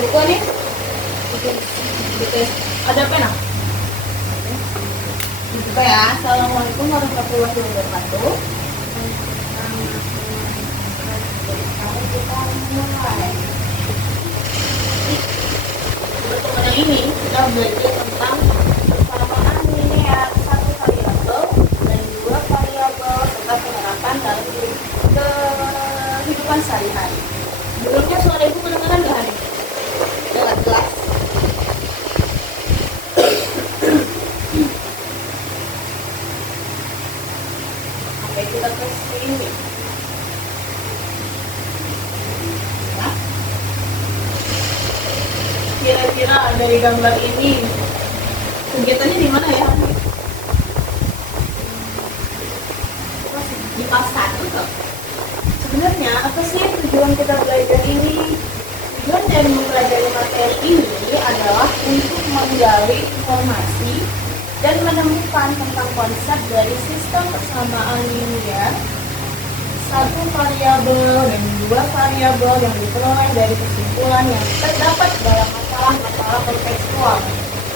buku nih. Ada pena? Buka ya. Assalamualaikum warahmatullahi wabarakatuh. Kita mulai. Pertemuan ini kita belajar tentang persamaan linear satu variabel dan dua variabel serta penerapan dalam kehidupan sehari-hari. Sebelumnya suara ibu kedengaran nggak hari? Udah jelas. Oke, kita ke sini. Ya. Kira-kira dari gambar ini kegiatannya di mana ya? Di pasar tuh. Sebenarnya apa sih tujuan kita belajar ini? Tujuan dari mempelajari materi ini adalah untuk menggali informasi dan menemukan tentang konsep dari sistem persamaan linear satu variabel dan dua variabel yang diperoleh dari kesimpulan yang terdapat dalam masalah kontekstual.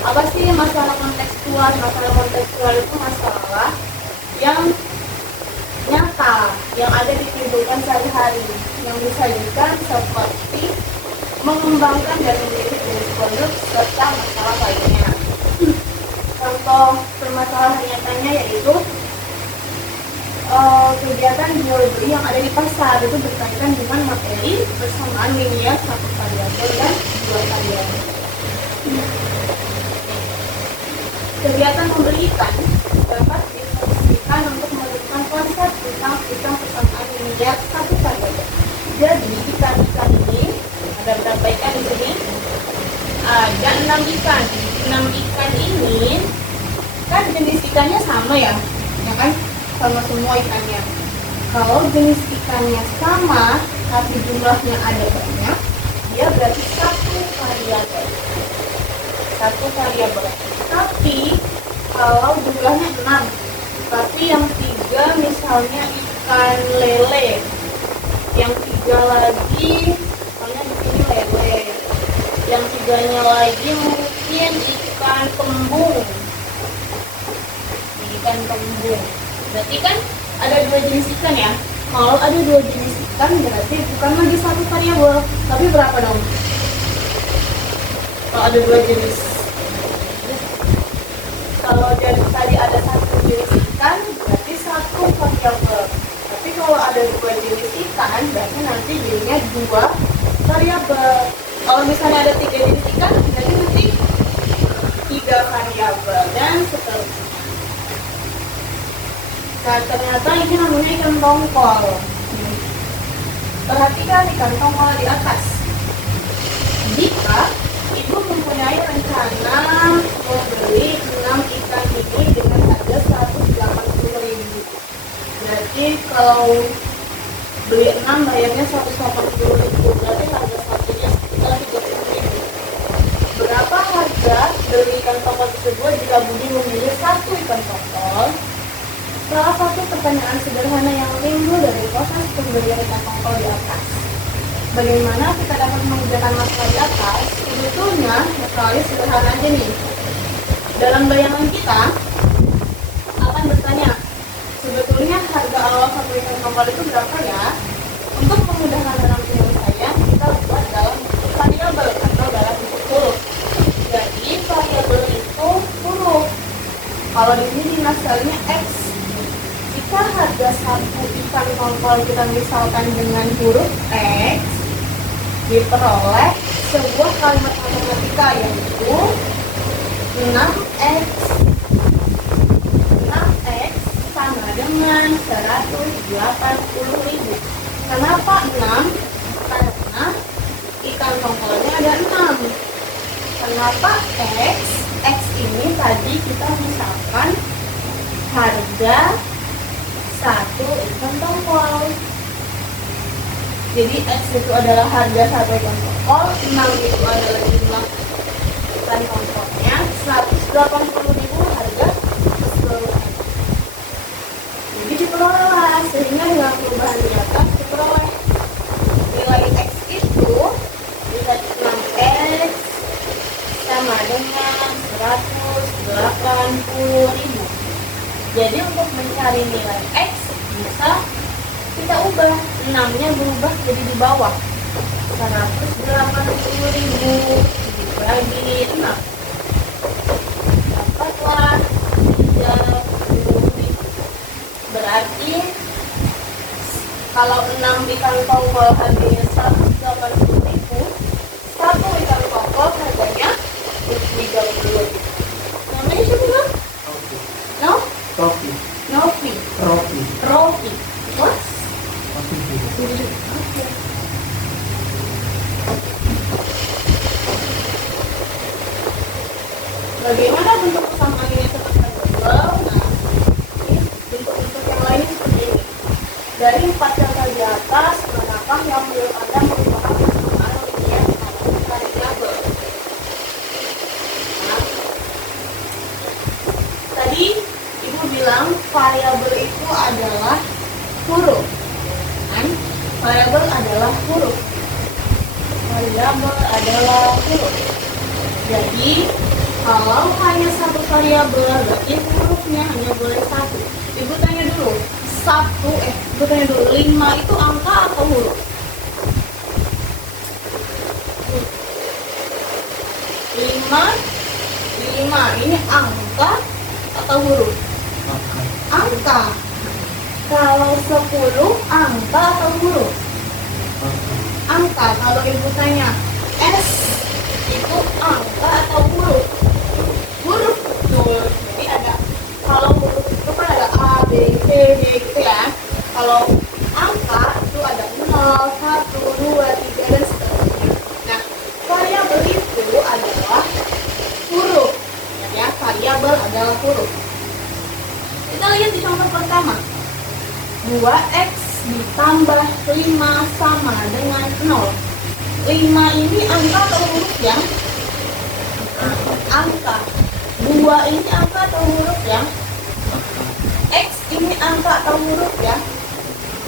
Apa sih masalah kontekstual? Masalah kontekstual itu masalah yang nyata, yang ada di kehidupan sehari-hari, yang disajikan seperti mengembangkan dan mendidik jenis produk serta masalah lainnya. Contoh permasalahan nyatanya yaitu kegiatan jual beli yang ada di pasar itu berkaitan dengan materi persamaan linear satu variabel dan dua variabel. Kegiatan membeli ikan dapat difungsikan untuk menemukan konsep tentang sistem persamaan linear satu variabel. Jadi ikan-ikan ini ada berapa ikan di sini? Ada 6 ikan. 6 ikan ini kan jenis ikannya sama ya kan? Sama semua ikannya. Kalau jenis ikannya sama tapi jumlahnya ada banyak, dia berarti satu variabel. Tapi kalau jumlahnya 6 tapi yang 3 misalnya ikan lele, yang 3 lagi misalnya di sini lele, yang 3-nya lagi mungkin ikan kembung. Berarti kan ada 2 jenis ikan ya. Kalau ada 2 jenis ikan berarti bukan lagi satu variabel, tapi berapa dong? Kalau ada 2 jenis. Kalau tadi ada 1 jenis ikan berarti satu variabel. Tapi kalau ada 2 jenis ikan berarti nanti jadinya 2 variabel. Kalau misalnya ada 3 jenis ikan berarti nanti 3 variabel dan seterusnya. Nah, ternyata ini namanya ikan tongkol. Perhatikan ikan tongkol di atas. Jika ibu mempunyai rencana membeli 6 ikan ini dengan harga 180.000, berarti kalau beli 6 bayarnya 180.000, berarti harga satunya sekitar 30.000. Berapa harga beli ikan tongkol tersebut jika Budi memilih 1 ikan tongkol? Salah satu pertanyaan sederhana yang timbul dari proses pembelian ikan tongkol di atas. Bagaimana kita dapat mengerjakan masalah di atas? Sebetulnya masalahnya sederhana aja nih. Dalam bayangan kita akan bertanya, sebetulnya harga awal satu ikan tongkol itu berapa ya? Untuk memudahkan dalam penyelesaian, kita buat dalam variabel atau dalam bentuk huruf. Jadi variabel itu huruf. Kalau di sini dinasalnya X. Jika harga satu ikan tongkol kita misalkan dengan huruf X, diperoleh sebuah kalimat matematika yaitu 6X. 6X sama dengan 180.000. Kenapa 6? Karena ikan tongkolnya ada 6. Kenapa X? X ini tadi kita misalkan harga satu ikan tongkol. Jadi X itu adalah harga satu ikan tongkol, 6 itu adalah jumlah ikan tongkolnya, 180.000 harga keseluruhan. Jadi diperoleh, sehingga dengan perubahan di atas diperoleh nilai X itu bisa 6X berubah, 6-nya berubah jadi di bawah. 180.000 dibagi 6 dapatlah 30.000. Berarti kalau 6 ikan tongkol harganya 180.000, 1 ikan tongkol harganya 30.000. Namanya siapa bang? No? Rofi. Novi. Rofi. Rofi. What? Rofi. Oke. Bagaimana bentuk persamaan ini seperti variabel? Nah, ini bentuk-bentuk yang lainnya seperti ini. Dari 4 contoh di atas, manakah yang menurut Anda merupakan persamaan linier maupun variabel? Nah, tadi Ibu bilang variabel itu adalah huruf. Kan? Variabel adalah huruf. Variabel adalah huruf. Jadi, kalau hanya satu variabel, berarti hurufnya hanya boleh 1. Ibu tanya dulu, 5 itu angka atau huruf? 5 ini angka atau huruf? Angka. Kalau 10 angka atau huruf? Angka. Kalau ibu tanya, S itu angka atau huruf? Huruf, betul. Jadi ada, kalau huruf itu kan ada A, B, C, D gitu ya. Kalau angka itu ada 0, 1, 2, 3 dan seterusnya. Nah, variabel itu adalah huruf. Ya, variabel adalah huruf. Kita lihat di contoh pertama. 2x ditambah 5 sama dengan 0. 5 ini angka atau huruf ya? Angka. 2 ini angka atau huruf ya? X ini angka atau huruf ya?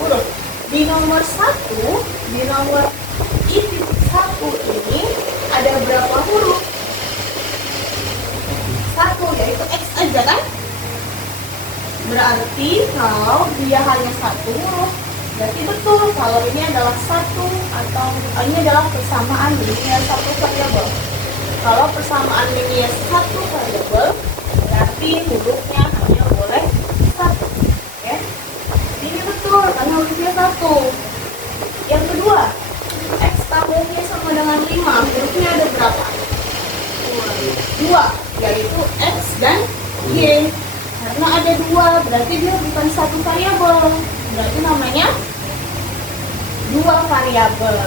Huruf. Di nomor 1, di nomor I1 ini ada berapa huruf? 1, yaitu X aja kan? Berarti kalau dia hanya 1 huruf, berarti betul kalau ini adalah 1 atau ini adalah persamaan linier 1 variabel. Kalau persamaan linier 1 variabel, berarti hurufnya hanya boleh 1. Ya. Ini betul karena hurufnya 1. Yang kedua, X tambahnya sama dengan 5, hurufnya ada berapa? 2, yaitu X dan Y. Karena ada 2, berarti dia bukan 1 variabel. Berarti namanya 2 variabel.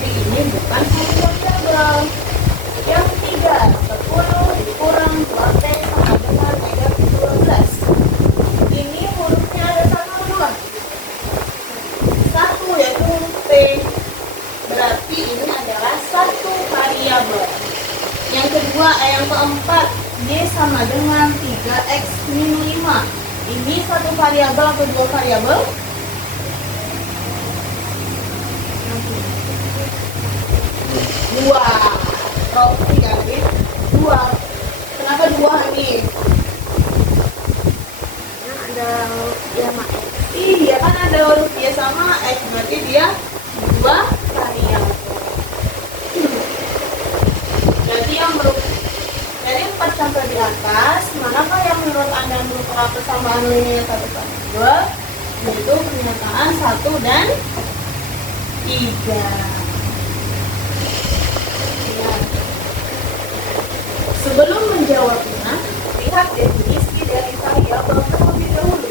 Jadi ini bukan 1 variabel. Yang ketiga, 10 dikurang 2T sama dengan negatif 12. Ini hurufnya ada 1 atau 2? 1, yaitu huruf T. Berarti ini adalah 1 variabel. Yang kedua, yang keempat, Y sama dengan 3X min 5. Ini 1 variabel atau 2 variabel? 2. Rofi kan ini 2. Kenapa 2 ini? Ada sama X. Iya kan ada huruf Y sama X, berarti dia 2 variabel. Berarti yang dari 4 contoh di atas, manakah yang menurut Anda merupakan persamaan linier 1 variabel? Yaitu pernyataan 1 dan 3. Sebelum menjawabnya, lihat definisi dari variabel terlebih dahulu.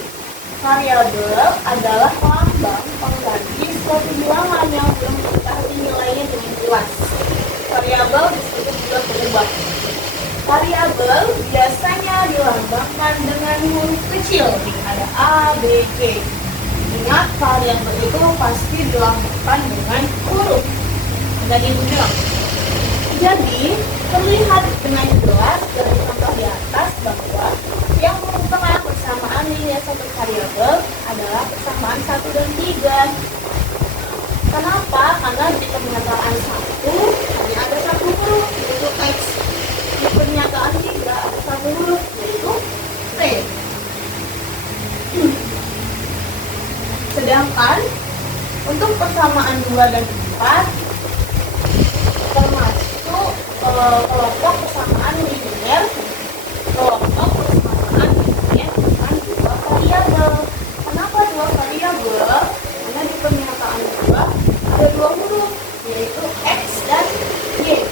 Variabel adalah lambang pengganti suatu bilangan yang belum diketahui nilainya dengan jelas. Variabel disebut juga berubah. Variabel biasanya dilambangkan dengan huruf kecil. Ada A, B, C. Ingat, variabel itu pasti dilambangkan dengan huruf. Dan ibu bilang. Jadi, terlihat dengan jelas dari contoh di atas bahwa yang merupakan persamaan linier 1 variabel adalah persamaan 1 dan 3. Kenapa? Karena di pernyataan 1 hanya ada 1 huruf, yaitu X. Di pernyataan 3 ada 1 huruf, yaitu T. Sedangkan untuk persamaan 2 dan 4 termasuk kelompok persamaan linear, kelompok persamaan linear dengan 2 variabel. Kenapa 2 variabel? Karena di pernyataan 2 ada 2 huruf, yaitu X dan Y.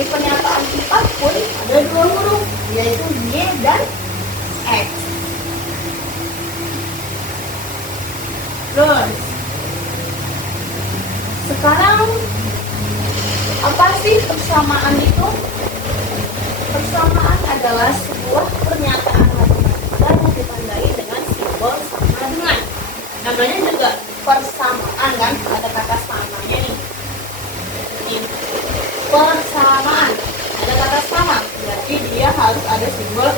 Di pernyataan 4 pun ada 2 huruf, yaitu Y dan X. Terus sekarang apa sih persamaan itu? Persamaan adalah sebuah pernyataan matematika yang ditandai dengan simbol sama dengan. Namanya juga persamaan kan? Ada kata samanya nih. Ini persamaan. Ada kata sama, berarti dia harus ada simbol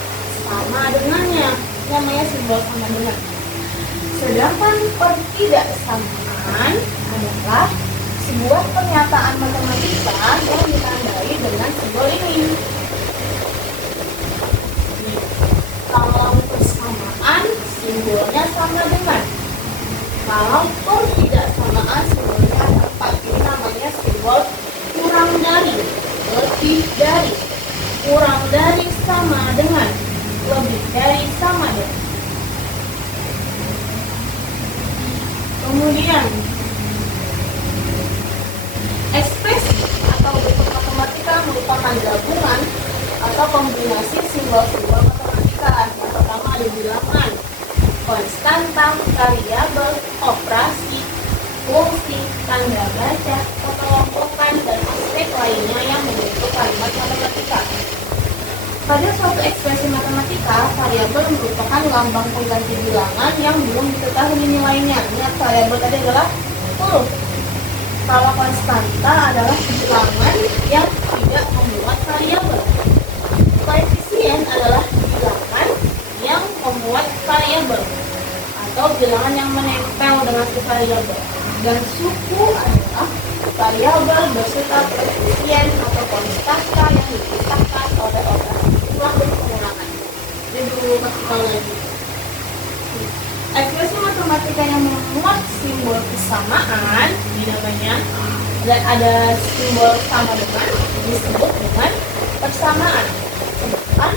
sama dengannya. Namanya simbol sama dengan. Sedangkan pertidaksamaan adalah sebuah pernyataan matematika yang ditandai dengan simbol ini. Kalau persamaan simbolnya sama dengan. Kalau pertidaksamaan simbolnya ada 4. Ini namanya simbol kurang dari, lebih dari, kurang dari sama dengan, lebih dari sama dengan. Kemudian ekspresi atau bentuk matematika merupakan gabungan atau kombinasi simbol-simbol matematika. Yang pertama ada bilangan, konstanta, variabel, operasi, fungsi, tanda baca, kekelompokan, dan aspek lainnya yang membentuk kalimat matematika. Pada suatu ekspresi matematika, variabel merupakan lambang pengganti bilangan yang belum diketahui nilainya. Ingat, variabel tadi adalah huruf. Kalau konstanta adalah bilangan yang tidak membuat variabel. Koefisien adalah bilangan yang membuat variabel atau bilangan yang menempel dengan si variabel. Dan suku adalah variabel beserta koefisien atau konstanta yang dipisahkan oleh operasi jumlah dan pengurangan. Jadi dulu kasih tahu lagi. Ekspresi matematika yang memuat simbol kesamaan ini namanya, dan ada simbol sama dengan disebut dengan persamaan. Sedangkan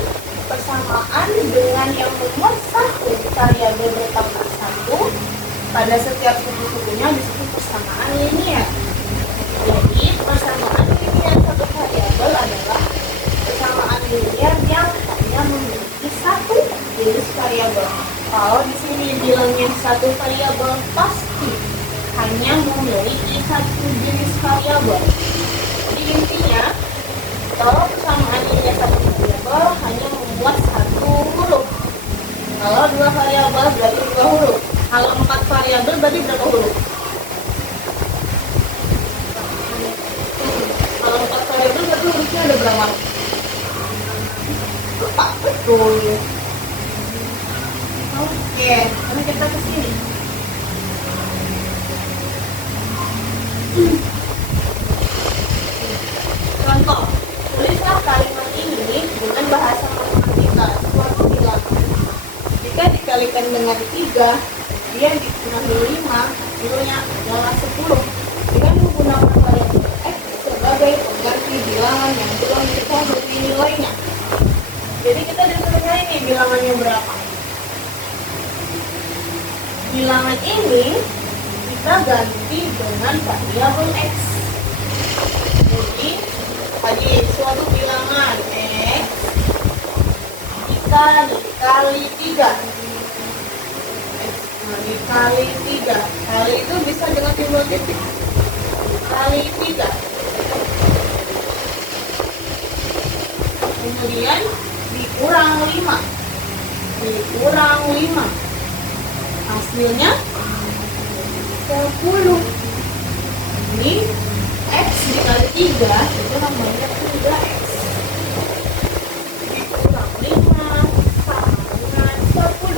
persamaan dengan yang memuat satu variabel bertambah satu pada setiap suku-sukunya disebut persamaan linear. Jadi persamaan linear satu variabel adalah persamaan linear yang hanya memiliki satu jenis variabel. Kalau di sini bilangnya satu variabel, pasti hanya memiliki satu jenis variabel. Jadi intinya, kalau persamaan linear satu variabel hanya membuat satu huruf. Kalau 2 variabel berarti 2 huruf. Kalau 4 variabel berarti berapa huruf? Kalau 4 variabel berarti hurufnya ada berapa? 4, betul. Oke, lalu kita ke sini. Contoh, tulislah kalimat ini dengan bahasa matematika. Suatu bilangan jika dikalikan dengan 3, dia dikurangi 5, hasilnya adalah 10. Dengan menggunakan variabel X sebagai pengganti bilangan yang belum diketahui nilainya. Jadi kita disuruh ini bilangannya berapa? Bilangan ini kita ganti dengan variabel X. Jadi tadi suatu bilangan X kita dikali 3. X dikali 3. Kali itu bisa dengan simbol titik. Kali 3. Kemudian dikurang 5. Dikurang 5. Hasilnya 10. Ini X dikali 3 itu namanya 3X. Dikurang 5 sama dengan 10.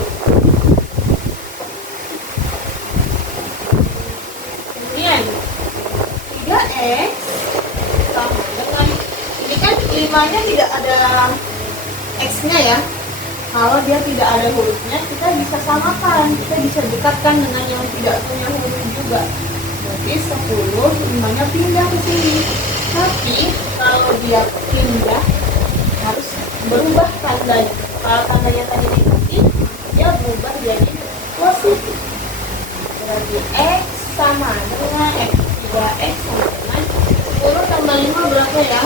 Kemudian 3X sama dengan, ini kan 5-nya tidak ada X-nya ya. Kalau dia tidak ada hurufnya, kita bisa samakan, kita bisa dekatkan dengan yang tidak punya huruf juga. Berarti 10 limanya pindah ke sini. Tapi kalau dia pindah harus berubah tandanya. Kalau tandanya tadi negatif, dia berubah jadi positif. Berarti X sama dengan X 3X sama dengan 10 tambah 5 berapa ya?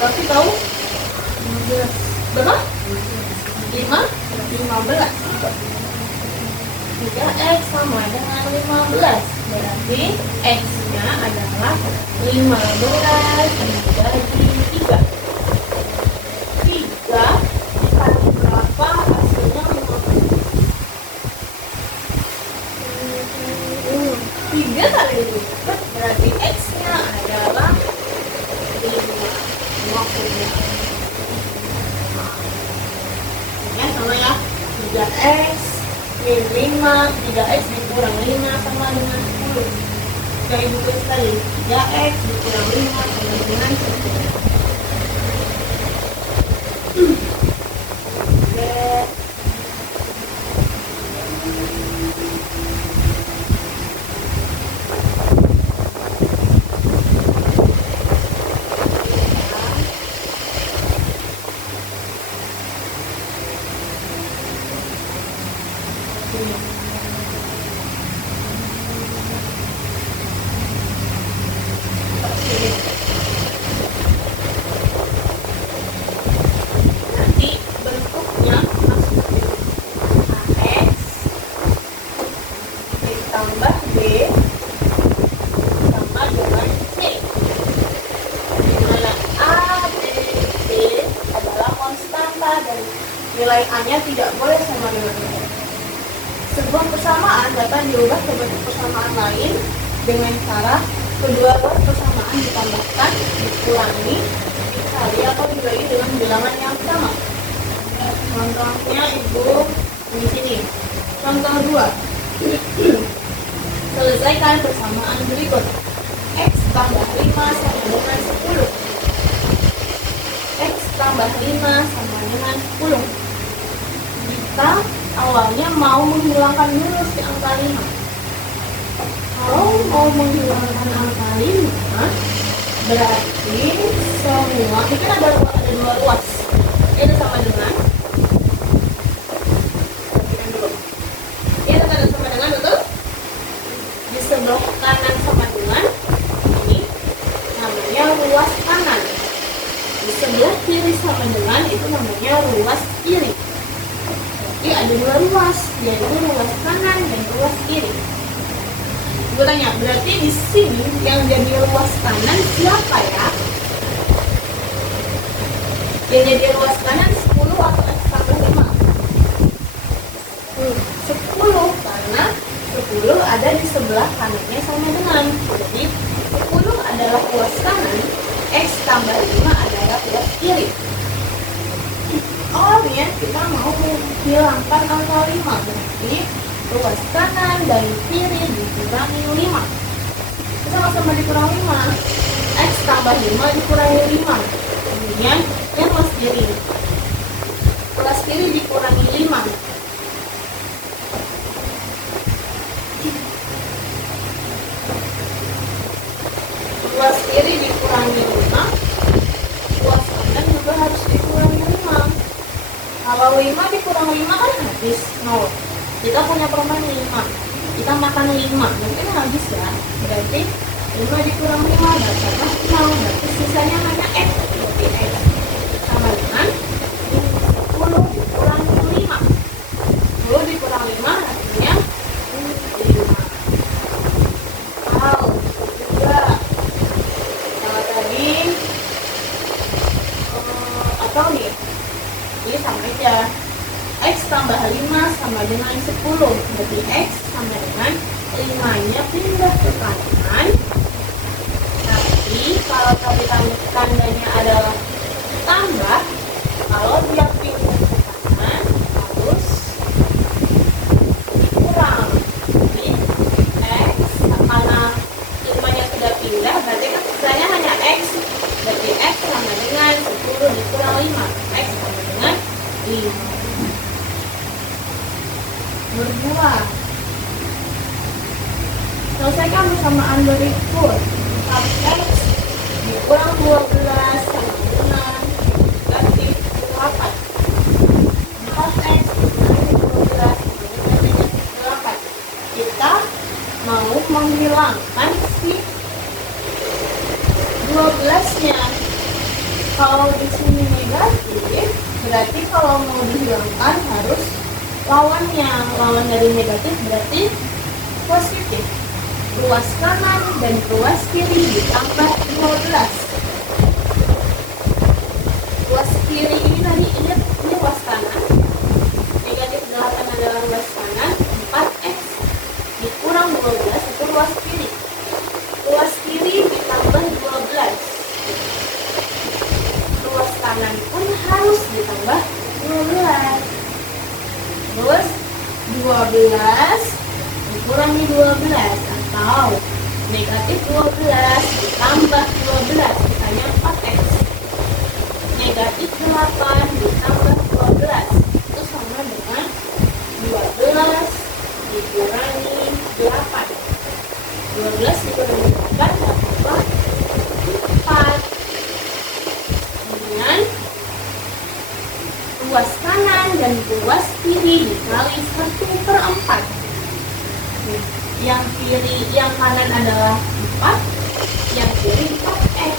Tapi tahu? Berapa? 15. 3X sama dengan 15. Berarti X-nya adalah 15 dibagi 3. 3 dikali berapa hasilnya 15? 3 kali 15 berarti X-nya adalah 50. Ya, sama ya. 3X min 5, 3X dikurang 5 sama dengan 10. Dari buku tadi, 3X dikurang 5 sama dengan 10. Nanti bentuknya AX ditambah B sama dengan C, dimana A, B, C adalah konstanta dan nilai A-nya tidak boleh sama dengan B. Sebuah persamaan dapat diubah ke bentuk persamaan lain dengan cara kedua ruas persamaan ditambahkan, dikurangi, dikali atau dibagi dengan bilangan yang sama. Contohnya Ibu di sini. Contoh 2. Selesaikan persamaan berikut. X tambah 5 sama dengan 10. X tambah 5 sama dengan 10. Kita awalnya mau menghilangkan dulu si angka 5. Kalau mau menghilangkan angka 5, berarti semua, ini kan ada dua ruas. Itu sama dengan, perhatikan dulu. Ini ada sama dengan, betul? Di sebelah kanan sama dengan, ini namanya ruas kanan. Di sebelah kiri sama dengan, itu namanya ruas kiri. Jadi ada dua ruas, yaitu ruas kanan dan ruas kiri. Gue tanya, berarti di sini yang jadi ruas kanan siapa ya? Yang jadi ruas kanan 10 atau X tambah 5? 10, karena 10 ada di sebelah kanannya sama dengan. Jadi 10 adalah ruas kanan, X tambah 5 adalah ruas kiri. Awalnya kita mau menghilangkan angka 5, berarti ruas kanan dan kiri dikurangi 5. Sama-sama dikurangi 5. X tambah 5 dikurangi 5. Kemudian yang ruas kiri. Ruas kiri dikurangi 5. Ruas kiri dikurangi 5. Ruas kanan juga harus dikurangi 5. Kalau 5 dikurang 5 kan habis 0. Kita punya permen 5. Kita makan 5. Mungkin habis ya. Berarti 5 dikurang 5 dapatlah 0. Berarti sisanya hanya X. Berarti X sama dengan 10 dikurang 5. 10 dikurang 5 artinya 5. Kalau juga kalau tadi atau nih ini sama aja. X tambah 5 sama dengan 10. Berarti X sama dengan 5-nya pindah ke kanan. Tapi kalau tadi tandanya adalah tambah, kalau dia pindah ke kanan harus dikurang. Jadi X karena 5-nya sudah pindah, berarti kan sisanya hanya X. Berarti X sama dengan 10 dikurang 5. X sama dengan 5. Selesaikan persamaan berikut. 4x dikurang 12 sama dengan negatif 8. 4x dikurang 12 sama dengan negatif 8. Kita mau menghilangkan si 12-nya. Kalau di sini negatif, berarti kalau mau dihilangkan harus lawannya. Lawan dari negatif berarti positif. Ruas kanan dan ruas kiri ditambah 12. Ruas kiri ini tadi ingat, ini ruas kanan. Negatif 8 adalah ruas kanan. 4x dikurang 12 itu ruas kiri. Ruas kiri ditambah 12. Ruas kanan pun harus ditambah 12. Terus 12 dikurangi 12 atau negatif 12 ditambah 12, misalnya 4x. Negatif 8 ditambah 12 itu sama dengan 12 dikurangi 8. 12 dikurangi 8 dapat 4. Kemudian ruas kanan dan ruas kiri dikali 1/4. Yang kiri, yang kanan adalah 4, yang kiri 4x,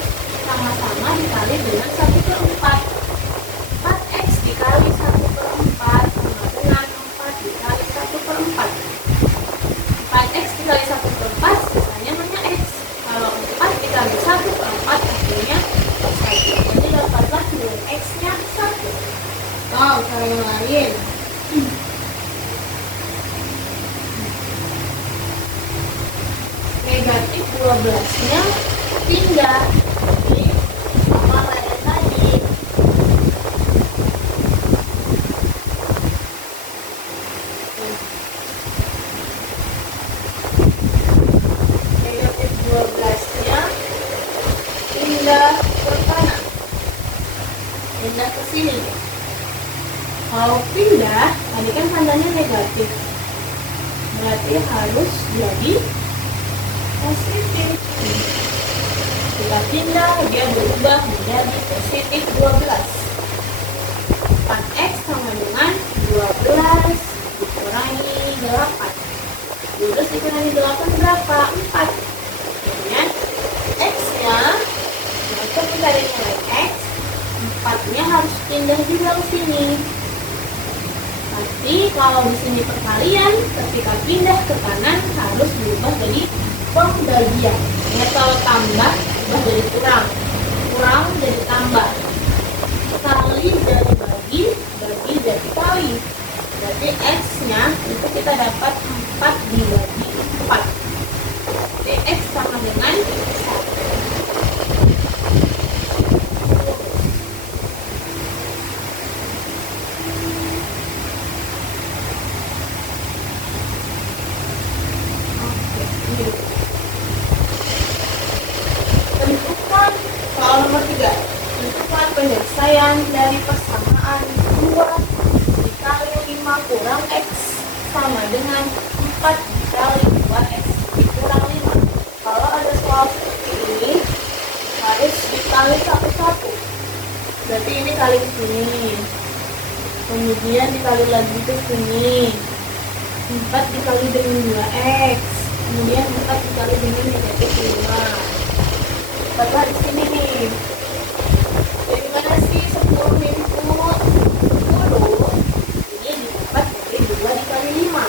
sama-sama dikali dengan 1/4. 4x dikali 1/4 sama dengan 4 dikali 1/4. 4x dikali 1/4 sisanya hanya x. Kalau 4 dikali 1/4 hasilnya 1. Jadi dapatlah nilai x-nya 1. Wow, cara yang lain. Negatif 12-nya pindah. Jadi sama kayak tadi. Negatif 12-nya pindah ke kanan. Pindah ke sini. Kalau pindah, tadi kan tandanya negatif. Berarti harus jadi positif. Kita pindah, dia berubah menjadi positif 12. 4x sama dengan 12 dikurangi 8. 12 dikurangi 8 berapa? 4. Kemudian x-nya, untuk mencari nilai x, 4-nya harus pindah juga ke sini. Tapi kalau di sini perkalian, ketika pindah ke kanan harus berubah jadi pembagian. Ya, kalau tambah berubah jadi kurang, kurang jadi tambah, kali jadi bagi, bagi jadi kali. Berarti x-nya itu kita dapat 4 dibagi 4. Jadi x sama dengan 1. Tentukan soal nomor 3. Tentukan penyelesaian dari persamaan 2 dikali 5 kurang x sama dengan 4 dikali 2x dikurang 5. Kalau ada soal seperti ini harus dikali satu-satu. Berarti ini kali ke sini, kemudian dikali lagi ke sini. 4 dikali dengan 2x, kemudian 4 dikali dengan negatif 5. Bapak di sini nih. Dari mana sih 10 input 10? Ini didapat dari 2 dikali 5.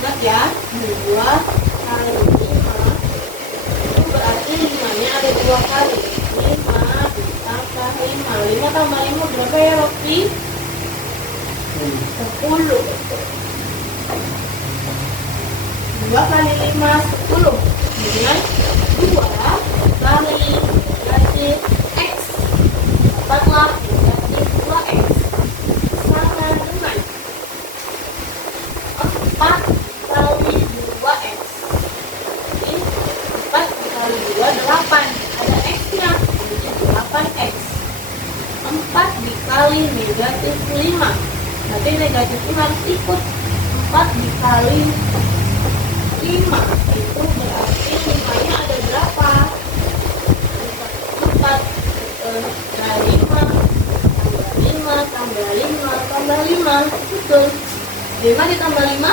Ingat ya, 2 kali 5 itu berarti 5-nya ada 2 kali. 5 ditambah 5. 5 tambah 5 berapa ya, Rofi? 10. 2 kali 5 10. Kemudian 2 kali negatif x, dapatlah negatif 2x sama dengan 4 kali 2x. Ini 4 kali 2 8. Ada x-nya, jadi 8x. 4 dikali negatif 5. Berarti negatif 5 harus ikut. 4 dikali 5 5. Itu berarti 5-nya ada berapa? 4. Nah, 5 tambah 5 tambah 5. Betul. 5 ditambah 5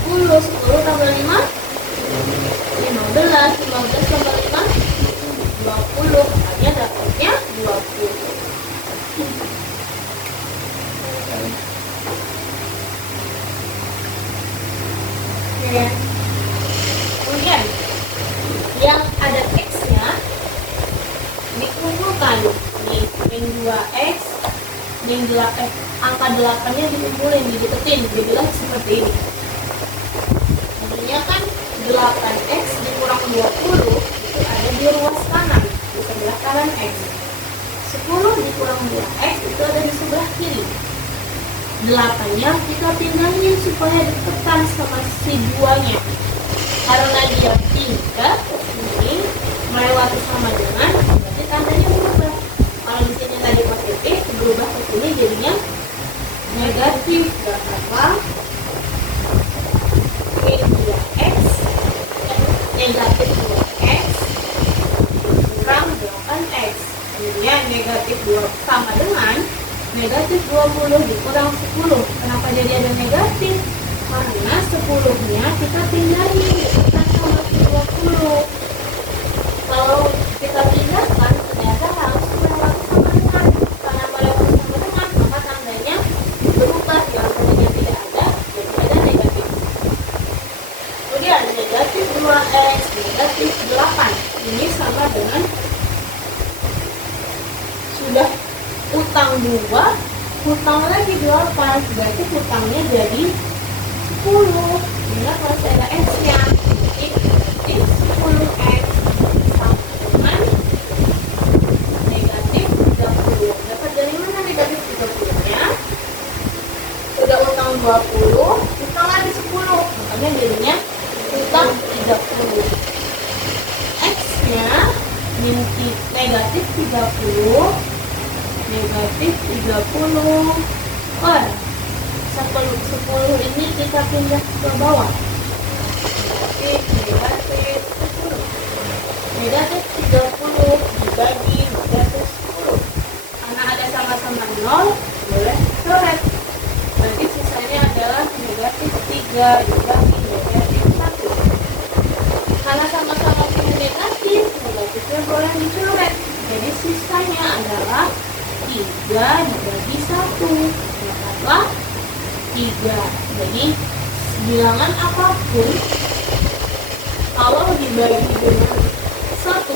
10. 10 tambah 5 15. 15 tambah 5 20. Makanya dapatnya 20. Oke. Kemudian yang ada X-nya dikumpulkan. Nih, min 2X, min 8, angka 8-nya dikumpulin, dideketin, dibilang seperti ini. Artinya kan 8X dikurang 20 itu ada di ruas kanan, di sebelah kanan X. 10 dikurang 2X itu ada di sebelah kiri. 8-nya kita pindahin supaya deketan sama si 2-nya. Karena dia pindah ke sini melewati sama dengan, berarti tandanya berubah. Kalau di sini tadi positif, berubah ke sini jadinya negatif. Berapa? Min 2X negatif 2X kurang 8X. Kemudian negatif 2 sama dengan negatif 20 dikurang 10. Kenapa jadi ada negatif? Karena 10-nya kita pindahin, kita sama 20. Kalau kita pindahkan ternyata harus melewati sama dengan. Karena melewati sama dengan maka tandanya berubah, yang tadinya tidak ada jadi ada negatif. Kemudian negatif 2X negatif 8 ini sama dengan sudah utang 2, hutang lagi 8, berarti hutangnya jadi 10. Sehingga kalau saya ada X-nya, jadi 10X sama dengan negatif 30. Dapat dari mana negatif 30-nya? Sudah utang 20, hutang lagi 10, makanya jadinya hutang 30. X-nya negatif 30 negatif 30 per 10 ini kita pindah ke bawah, negatif 10 negatif 30 dibagi negatif 10 karena ada sama-sama 0 boleh coret, berarti sisanya adalah negatif 3 dibagi negatif 1. Karena sama-sama punya negatif, negatifnya boleh dicoret, jadi sisanya adalah 3 dibagi 1. Dapatlah 3. Jadi bilangan apapun kalau dibagi dengan 1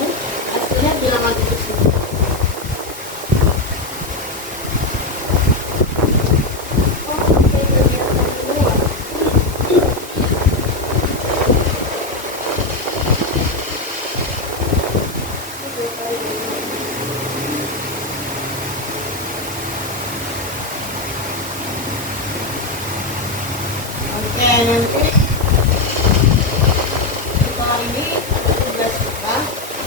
hasilnya bilangan itu semua. Nanti setelah ini tugas kita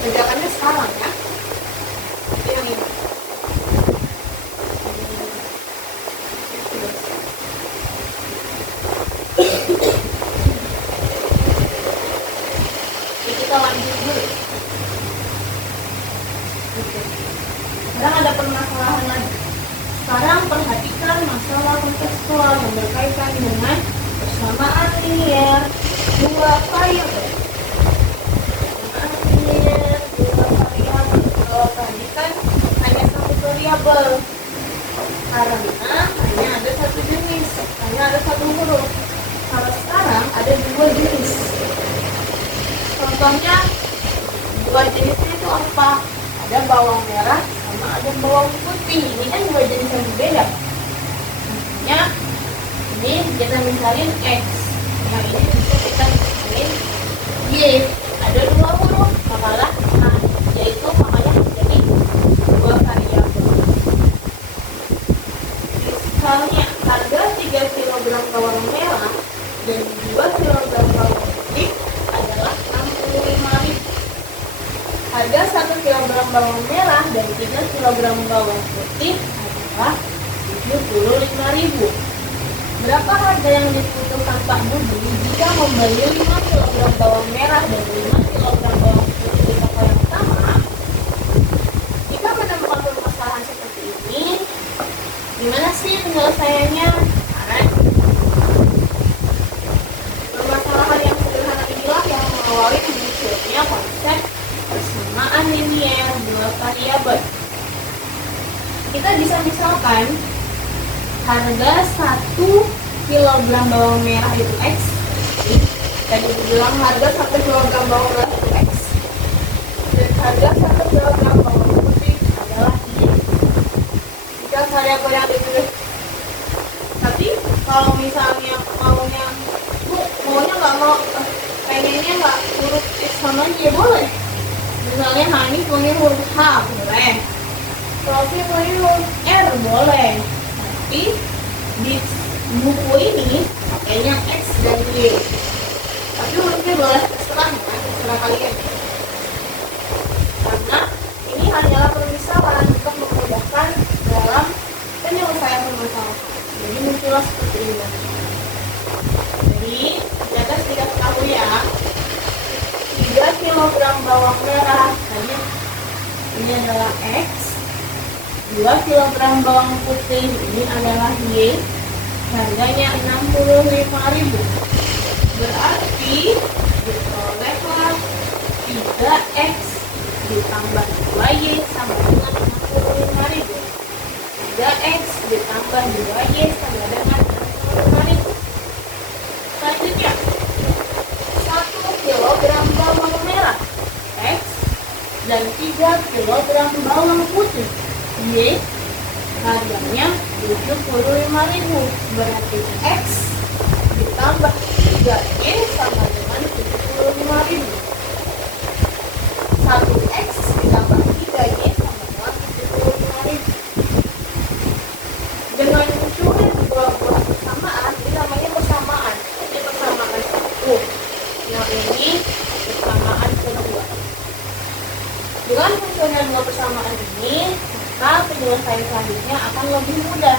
kerjakannya sekarang ya. Yang ini kita lanjut dulu. Sekarang ada permasalahan lagi. Sekarang perhatikan masalah kontekstual yang berkaitan dengan persamaan linear dua variabel. Persamaan linear dua variabel. Kalau tadi kan hanya satu variabel, karena hanya ada satu jenis, hanya ada satu huruf. Kalau sekarang ada dua jenis. Contohnya dua jenisnya itu apa? Ada bawang merah sama ada bawang putih. Ini kan dua jenis yang berbeda. Artinya ini kita misalin X, yang ini bisa kita misalin Y. Ada dua huruf, makalah A, yaitu makanya menjadi dua variabel. Misalnya harga 3 kg bawang merah dan 2 kg bawang putih adalah 65.000. Harga 1 kg bawang merah dan 3 kg bawang putih adalah 75.000. Berapa harga yang dibutuhkan Pak Budi jika membeli 5 kg bawang merah dan 5 kg bawang putih di toko yang sama? Jika menemukan permasalahan seperti ini, gimana sih penyelesaiannya? Karena permasalahan yang sederhana inilah yang mengawali munculnya konsep persamaan linier dua variabel. Kita bisa misalkan harga 1 kg bawang merah itu X. Tadi dibilang harga 1 kg bawang merah itu X. Dan harga 1 kg bawang putih adalah Y. Jika variabel yang dipilih. Tapi kalau misalnya maunya nggak mau, pengennya nggak huruf X sama Y, boleh. Misalnya Hani maunya huruf H, boleh. Rofi maunya huruf R, boleh. Tapi di buku ini pakainya X dan Y. Tapi hurufnya boleh terserah ya, terserah kalian. Karena ini hanyalah permisalan untuk memudahkan dalam penyelesaian permasalahan. Jadi muncullah seperti ini. Jadi kita tidak tahu ya, 3 kg bawang merah tadi ini adalah X, 2 kg bawang putih ini adalah Y, harganya 65.000. Berarti diperolehlah 3X ditambah 2Y sama dengan 65.000. 3X ditambah 2Y sama dengan 65.000. Selanjutnya 1 kg bawang merah X dan 3 kg bawang putih Y, harganya 75.000. Berarti X ditambah 3Y sama dengan 75.000. 1X ditambah 3Y sama dengan 75.000. Dengan munculnya dua buah persamaan, ini namanya persamaan. Ini persamaan satu, yang ini persamaan kedua. Dengan munculnya dua persamaan ini, maka penyelesaian selanjutnya akan lebih mudah.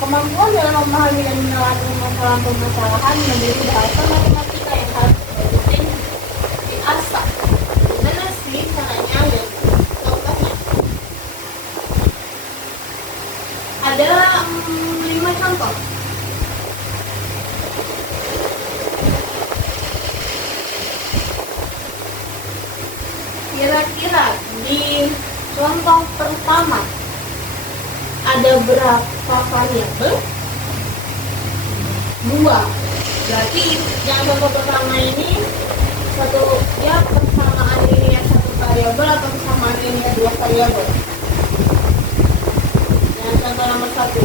Kemampuan dalam memahami dan meneladani permasalahan menjadi bahasa matematika yang harus rutin diasah. Gimana sih caranya? Ya, contohnya ada 5 contoh. Kira-kira di contoh pertama ada berapa variabel? 2. Berarti yang contoh pertama ini persamaan linier 1 variabel atau persamaan linier 2 variabel? Yang contoh nomor 1.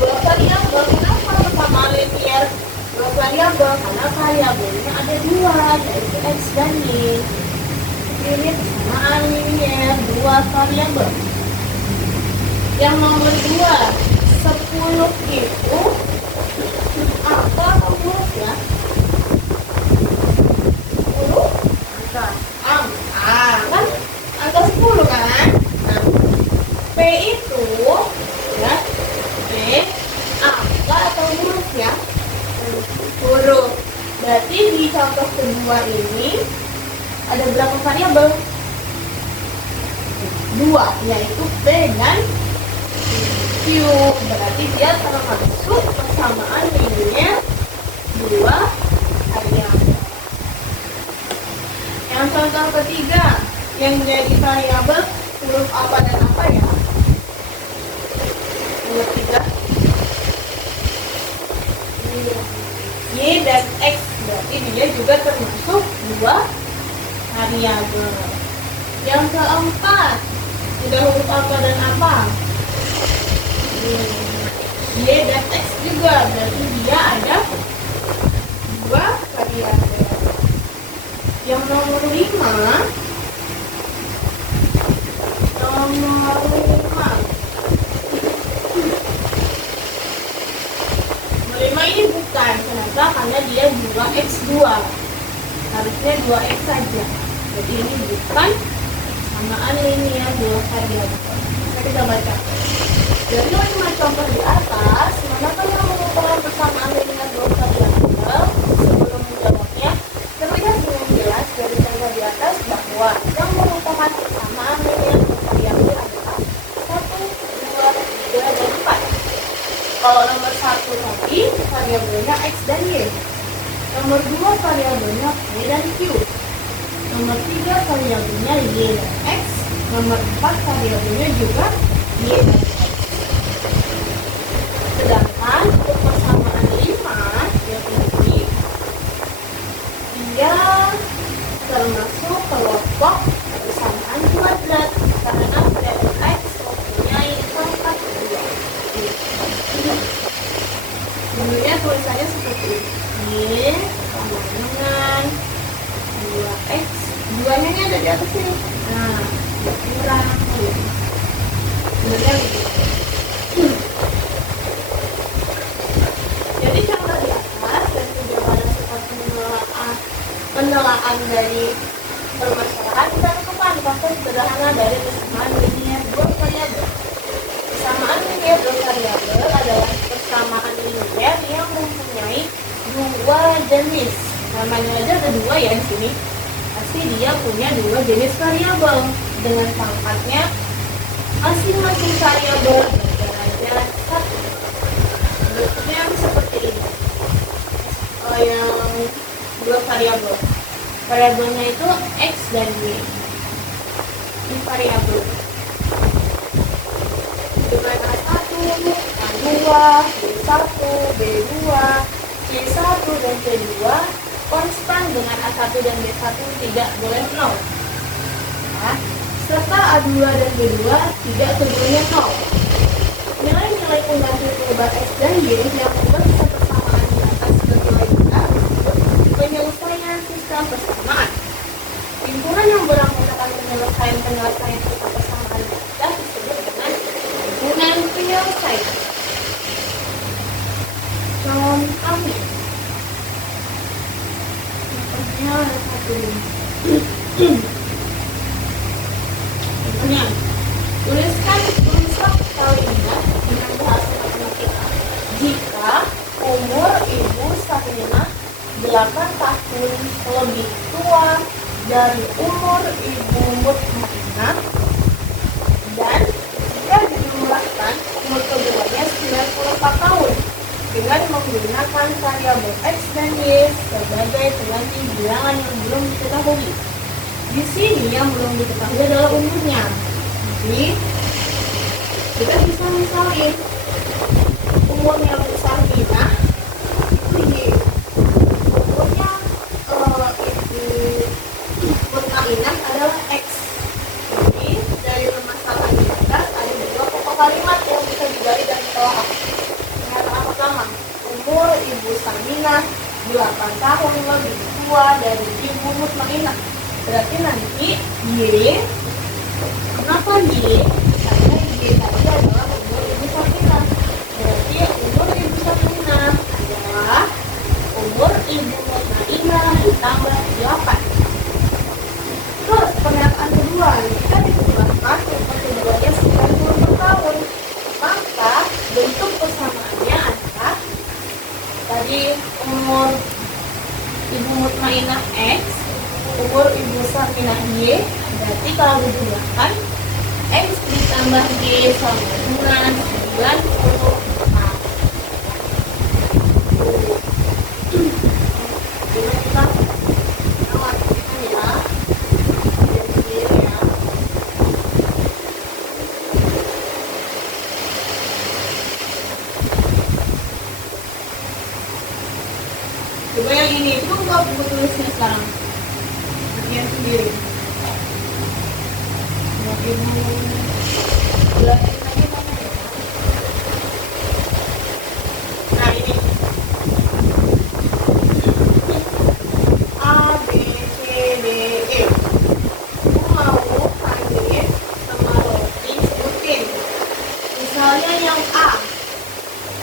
Dua variabel, kenapa persamaan linier 2 variabel? Karena variabelnya ada 2, yaitu X dan Y. Ini persamaan linier 2 variabel. Yang nomor 2, 10 itu apa atau huruf ya? 10 angka kan? Angka 10 kan? Nah, P itu ya, P angka atau huruf ya? Huruf. Berarti di contoh kedua ini ada berapa variabel? 2, yaitu P dan Q. Berarti dia termasuk persamaan linier 2 variabel. Yang contoh ketiga, yang jadi variabel huruf apa dan apa ya? Huruf 3 Y dan X. Berarti dia juga termasuk 2 variabel. Yang keempat, sudah huruf apa dan apa? Y dan X juga. Berarti dia ada 2 variabel. Yang nomor 5, ini bukan. Kenapa? Karena dia 2x2. Harusnya 2x saja. Jadi ini bukan persamaan linier 2 variabel. Mari kita baca. Dari 5 contoh di atas, manakah yang merupakan persamaan dengan dua variabel? Sebelum menjawabnya, terlihat dengan jelas dari contoh di atas bahwa yang merupakan persamaan dengan dua variabel adalah 1, 2, 3, dan 4. Kalau nomor 1 tadi variabelnya X dan Y. Nomor 2 variabelnya P dan Q. Nomor 3 variabelnya Y dan X. Nomor 4 variabelnya juga Y dan X. Sedangkan untuk persamaan 5 yang ini, dia termasuk kelompok persamaan kuadrat karena variabel X mempunyai pangkat 2. Dulunya tulisannya seperti ini, sama dengan 2x. 2-nya ini ada di atas sini. Nah, kurang. Sebenarnya begitu. Jadi contoh di atas dan juga pada seperti penelaan dari permasalahan kita lakukan faktor sederhana dari persamaan linear dua variabel. Persamaan linear dua variabel adalah persamaan linear yang mempunyai dua jenis. Namanya aja ada dua ya di sini. Pasti dia punya dua jenis variabel dengan pangkatnya masing-masing variabel berderajat 1. Bentuknya seperti ini. Yang dua variabel. Variabelnya itu X dan Y. Ini variabel. Dengan A1, A2, B1, B2, C1 dan C2 konstan dengan A1 dan B1 tidak boleh 0. Nah, serta A2 dan B2 tidak sebenarnya 0. Nilai-nilai pengganti perubahan X dan Y yang membuat sistem persamaan di atas sebagai kita disebut penyelesaian sistem persamaan. Himpunan yang beranggotakan penyelesaian sistem persamaan di atas disebut dengan himpunan penyelesaian. Contohnya ada satu ini. Contohnya, tulislah kalimat dengan bahasa matematika. Jika umur Ibu Sakinah 8 tahun lebih tua dari umur Ibu Mutmainah dan jika dijumlahkan umur keduanya 94 tahun dengan menggunakan variabel X dan Y sebagai pengganti bilangan yang belum diketahui. Di sini yang belum diketahui adalah umurnya. Jadi kita bisa misalin umurnya Bu Sakinah itu Y. Umurnya Ibu Mutmainah adalah X. Jadi dari permasalahan di atas ada dua pokok kalimat yang bisa digali dan ditolak. Pernyataan pertama, umur Ibu Sakinah 8 tahun lebih tua dari Ibu Mutmainah. Berarti nanti Y. Kenapa Y? Karena Y tadi adalah umur Ibu Sakinah. Berarti umur Ibu Sakinah adalah umur Ibu Mutmainah ditambah 8. Terus pernyataan kedua, jika dijumlahkan umur keduanya 94 tahun, maka bentuk persamaannya adalah tadi umur Ibu Mutmainah X, umur Ibu Sakinah Y. Berarti kalau dijumlahkan X ditambah Y sama dengan 96. Jadi kita awalkan ya. Coba yang ini, buka buku tulisnya sekarang. Bagian sendiri. Nah ini A, B, C, D, E. Aku mau panggil sama roti sebutin. Misalnya yang A,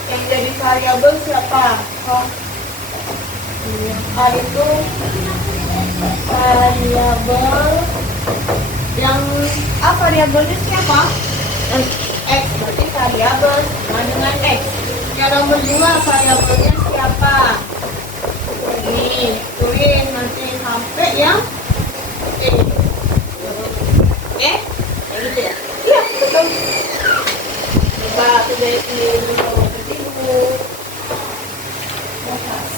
yang jadi variabel siapa? Yang A itu variabel yang A variabelnya siapa? X berarti variabel sama dengan X. Yang nomor 2 variabelnya siapa? Ini tulis nanti sampai yang E. Kayak gitu ya? Iya, betul. Coba tulis di nomor dulu. Bahas.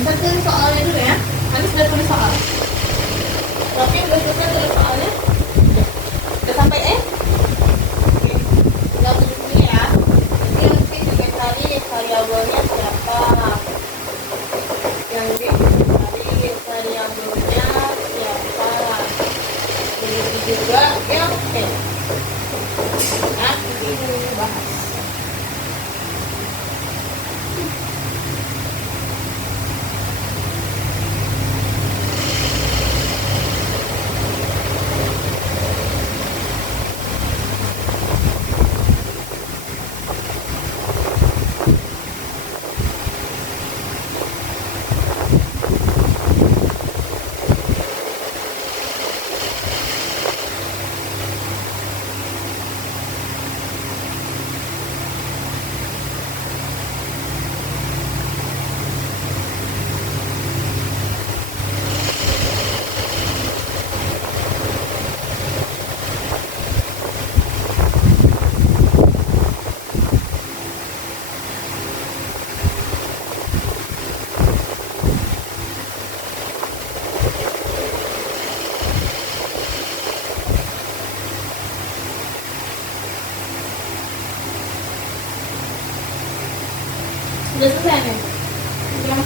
Bisa tulis soalnya dulu ya. Nanti sudah tulis soal. Tapi udah selesai tulis soalnya. Udah sampai E? Oke. Tinggal tulis dulu ya. Jadi nanti juga cari variabelnya siapa. Yang B cari variabelnya siapa. Begitu juga yang E. Nah, ini dulu bahas. Udah selesai nih? Udah.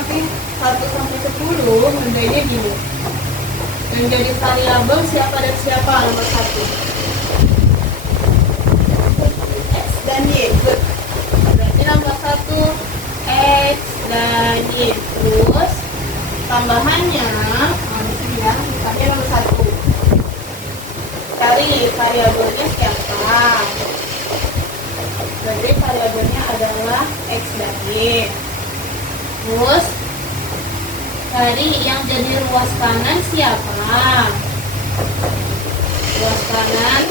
nanti 1 sampai 10 ngerjainnya gini. Yang jadi variabel siapa dan siapa nomor 1? X dan Y. Good. Berarti nomor 1 X dan Y. Terus tambahannya di sini ya, misalnya nomor 1. Cari variabelnya siapa? Berarti variabelnya adalah X dan Y. Terus cari yang jadi ruas kanan siapa? Ruas kanan.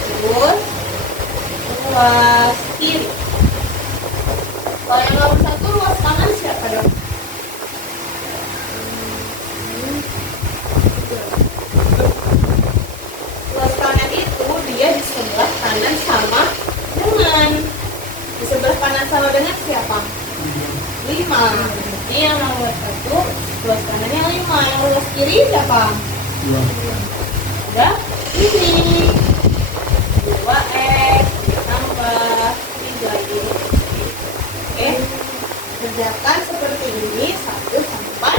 Terus ruas kiri. Kalau yang nomor 1 ruas kanan siapa dong? Ruas kanan itu dia di sebelah kanan sama dengan. Di sebelah kanan sama dengan siapa? 5. Ini yang nomor 1 ruas kanannya 5. Yang ruas kiri siapa? 2. Ada ini 2X ditambah 3Y. Oke, kerjakan seperti ini 1 sampai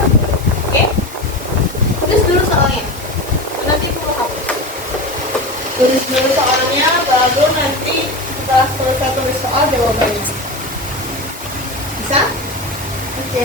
10. Oke, tulis dulu soalnya, nanti perlu hapus. Tulis dulu soalnya, baru nanti setelah selesai tulis soal jawabannya. Bisa? Oke.